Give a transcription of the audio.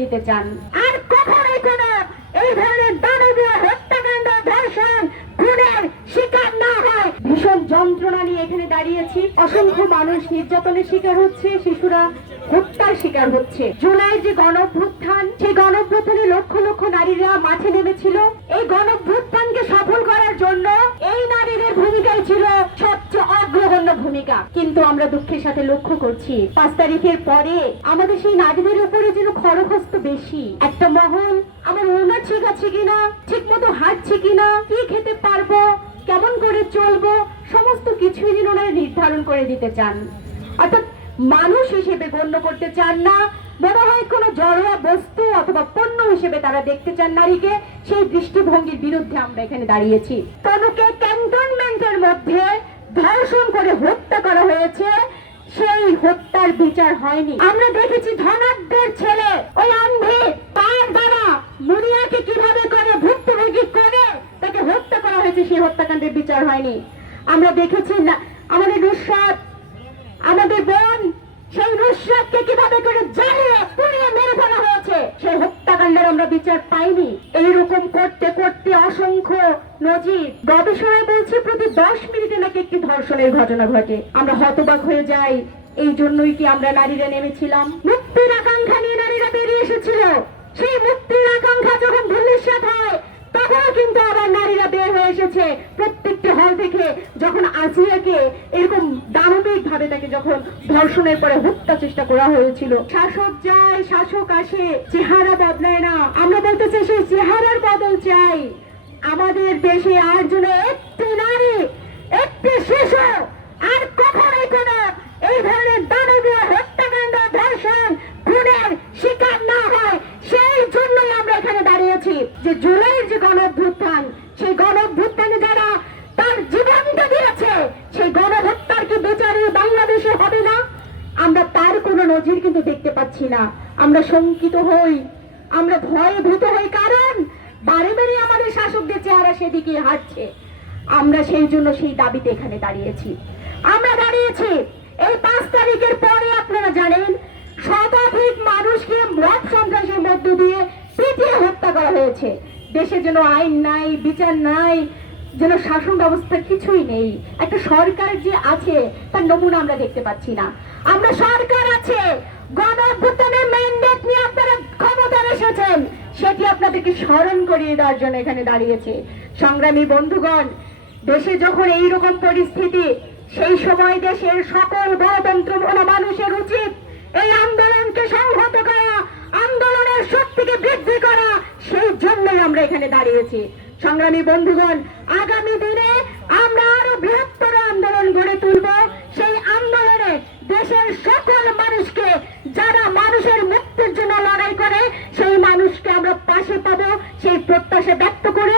দিতে চান। আর কখনোই কোনো এই ধরনের দানবীয় হত্যাকাণ্ড, ধর্ষণ, খুনের শিকার না হয়। ভীষণ যন্ত্রণা নিয়ে এখানে দাঁড়িয়েছি। অসংখ্য মানুষ নির্যাতনের শিকার হচ্ছে, শিশুরা হত্যার শিকার হচ্ছে। জুলাইয়ের যে গণঅভ্যুত্থান, সেই গণঅভ্যুত্থানে লক্ষ লক্ষ নারীরা মাঠে নেমেছিল। এই গণঅভ্যুত্থানকে সফল করার জন্য এই নারীদের ভূমিকাই ছিল সবচেয়ে অগ্রগণ্য ভূমিকা। কিন্তু আমরা দুঃখের সাথে লক্ষ্য করছি 5 তারিখের পরে আমাদের সেই নারীদের উপরে যেন খড়গহস্ত বেশি। একটা মহল আমার ওনার ঠিক আছে কিনা, ঠিক মতো হাঁটছে কিনা, কি খেতে পারবো, কেমন করে চলবো, সমস্ত কিছুই যেন ওনারা নির্ধারণ করে দিতে চান। অর্থাৎ মানুষ হিসেবে গণ্য করতে চান না, মনে হয় কোনো জড়োয়া বস্তু অথবা পণ্য হিসেবে তারা দেখতে চান নারীকে। সেই দৃষ্টিভঙ্গির বিরুদ্ধে আমরা এখানে দাঁড়িয়েছি। তনুকে ক্যান্টনমেন্টের মধ্যে ধর্ষণ করে হত্যা করা হয়েছে, সেই হত্যার বিচার হয়নি। আমরা দেখেছি ধনাঢ্যের ছেলে ওই আন্ধে তার দ্বারা মুনিয়াকে কিভাবে করে ভুক্তভোগী করে তাকে হত্যা করা হয়েছে, সেই হত্যাকাণ্ডের বিচার হয়নি। আমরা দেখেছি না আমাদের নুসরাত, আমাদের বোন, সেই নুসরাতকে কিভাবে করে জ্বালিয়ে পুড়িয়ে মেরে ফেলা হয়েছে, সেই হত্যাকাণ্ডের আমরা বিচার পাইনি। এইরকম করতে করতে অসংখ্য নজির, গবেষণায় বলছে প্রতি 10 মিনিটে নাকি একটি ধর্ষণের ঘটনা ঘটে। আমরা হতবাক হয়ে যাই। এই জন্যই কি আমরা নারীরা নেমেছিলাম? মুক্তির আকাঙ্ক্ষা নিয়ে নারীরা বেরিয়ে এসেছিল। সেই মুক্তির আকাঙ্ক্ষা যখন ধূলিসাৎ হয় তখন কিন্তু আবার নারীরা বের হয়ে এসেছে প্রত্যেকটি হল থেকে। যখন আসিয়াকে এরকম দানবিক ভাবে তাকে যখন ধর্ষণের পরে হত্যা চেষ্টা করা হয়েছিল, শাসক যায় শাসক আসে, চেহারা বদলায় না। আমরা বলতে চাই সেই চেহারার বদল চাই। আমাদের দেশে আর জন্য একটি নারী, একটি শিশু আর কখনোই কোনো এই ধরনের দানবীয় হত্যাকাণ্ড, ধর্ষণ, খুনের শিকার না হয়। সেই জন্যই আমরা এখানে দাঁড়িয়েছি যে জুলাইয়ের যে গণঅভ্যুত্থান, সেই গণঅভ্যুত্থানে যারা তার জীবনটা দিয়েছে, সেই গণহত্যার কি বিচার বাংলাদেশে হবে না? আমরা তার কোনো নজির কিন্তু দেখতে পাচ্ছি না। আমরা শঙ্কিত হই, আমরা ভয়ে ভীত হই, কারণ বারে বারে আমাদের শাসকদের চেহারা সেদিকে হাঁটছে। আমরা সেই জন্য সেই দাবিতে এখানে দাঁড়িয়েছি। আমরা দাঁড়িয়েছি এই 5 তারিখের পরে। আপনারা জানেন শতাধিক মানুষকে মব সন্ত্রাসের মধ্য দিয়ে পিটিয়ে হত্যা করা হয়েছে। দেশে যেন আইন নাই, বিচার নাই, যেন শাসন ব্যবস্থা কিছুই নেই। একটা সরকার যে আছে তার নমুনা আমরা দেখতে পাচ্ছি না। আমরা সরকার আছে, গণঅভ্যুত্থানের ম্যান্ডেট নিয়ে আপনারা ক্ষমতায় এসেছেন, সেটি আপনাদেরকে স্মরণ করিয়ে দেওয়ার জন্য এখানে দাঁড়িয়েছে। সংগ্রামী বন্ধুগণ, দেশে যখন এইরকম পরিস্থিতি, সেই সময় দেশের সকল গণতন্ত্র মানুষের উচিত এই আন্দোলনকে সংহত করা, আন্দোলনের শক্তিকে বৃদ্ধি করা। সেই জন্যই আমরা এখানে দাঁড়িয়েছি। সংগ্রামী বন্ধুগণ, আগামী দিনে আমরা আরো বৃহত্তর আন্দোলন গড়ে তুলব। সেই আন্দোলনে দেশের সকল মানুষকে, যারা মানুষের মুক্তির জন্য লড়াই করে, সেই মানুষকে আমরা পাশে পাবো, সেই প্রত্যাশা ব্যক্ত করে